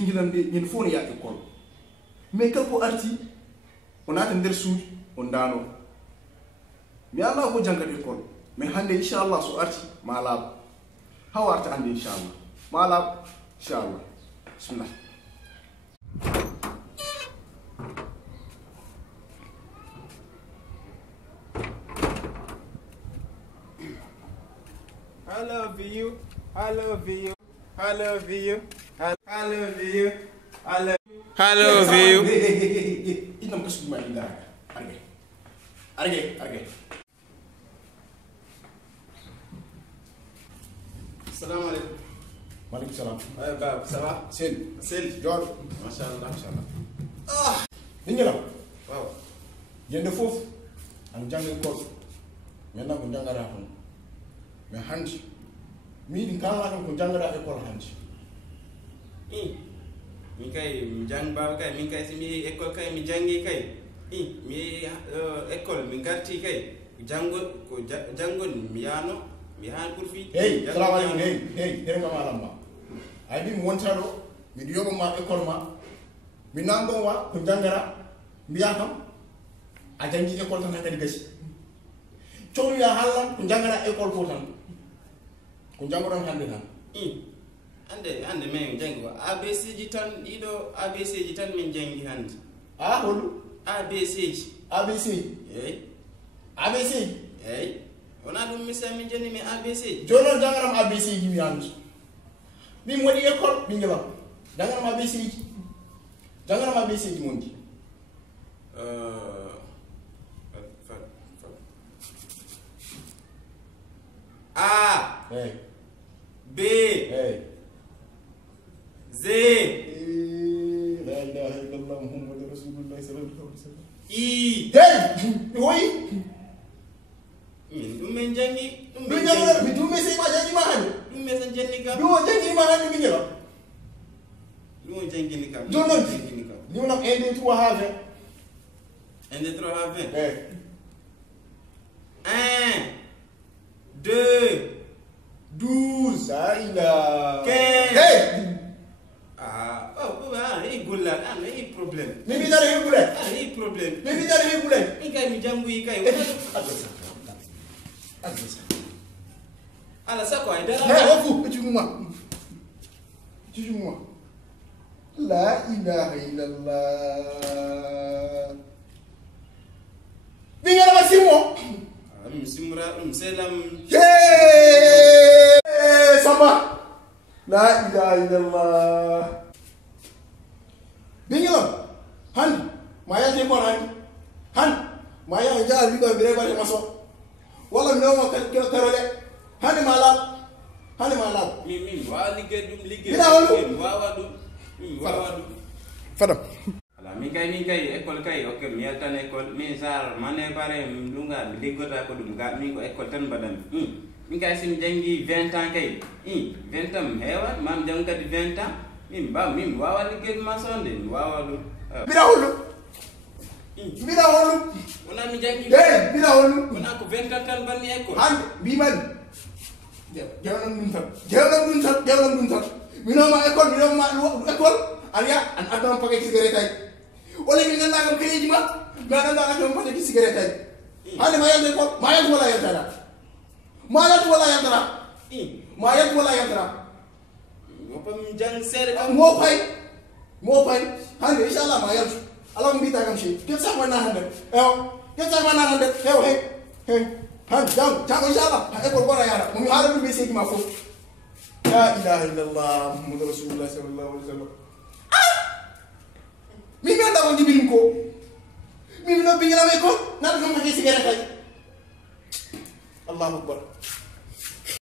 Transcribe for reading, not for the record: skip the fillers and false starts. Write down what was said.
bingilam de ñen fo ya école mais kako arti on ata nder suuji on dano mi ala ko jangade école mais hande inshallah so arti ma la hawarta hande inshallah ma la inshallah bismillah. I love you. I love you. I love you. I love you. I love you. I love you. Inam kasu ma inda. Arge. Salam alaikum. Maaleykum salaam. Ouais, Bab, ça va? Sel Dior. Machallah. Ah, dinga Wow. yende fofu am jangal ko menna ko jangara ton mais handi mi din kala ko jangara école handi Min kay mi jang baba kay min kay simi école kay mi jangi kay mi école mi garti kay jangon mi yano mi han pour fi hey salam alaikum hey ngama lamma ay bi mi wontado mi yobo ma école ma mi nango wa ko jangara mi yakam a jangi école tan kadi gasi ciow ya halam ko jangara école ko tan ko jangoron hande tan ande men jangi wa ABC ji tan ido ABC ji tan min jangi hande holu ABC ona dum mi sami jeni mi ABC jono jangaram ABC ji mi hande mi modi école mi ngeba jangaram ABC ji mondi A hey B hey Z la ilaha illallah muhammadur rasulullah sallallahu alaihi wasallam I hey hoy min jangi mi jangara mi dum se ma jangi ma hande dum me san jangi kam do jangi ma hande mi ngeba dum jangi ni kam jono jangi ni kam ni wona ende tu have un deux trois à 20 hey 1 2 12 saila 15 hey gulla problème mi bi dara hebule problème mi bi dara hebule mi kay mi jangu yi kay adresa ala sa ko ay dara hey ofu ci moi la ilaha illallah bi ngara ma simo simra selam sama la ilaha illallah bingelo han maya te ko han maya ja bi ko bire ba maso wala no ma karole han mala mi wa liggéey dum liggéey wa dum fadam ala mi kay école kay ok mi yaltan école mi sar mané bare lunga mi liggota ko dum ga mi ko école tan badam mi kay sim jangi 20 ans kay 20 ans hewa mam jang kadi 20 ans min wawa liggéey ma sonde mi wawa dum bira holu wona mi jangi bira holu wona ko 20 ans tan banni école han bi man jawlam dum tan minoma école aliya an adam paquet cigarette ay wala mi ngana ngam kayji ma ngana ngam paquet cigarette ay hande ma yande ko ma yande wala yandara pam jang sere mo pay hande inshallah ma yaltu alam bi ta kam shi ke sa ma na hande hey han jang inshallah école ko yara mo mi haala dum be seki ma fof la ilaha illallah muhammadur rasulullah sallallahu alaihi wasallam mi ganda ko jibirim ko mi no bi ngala ko na ko ma ke cigarette ay allahu akbar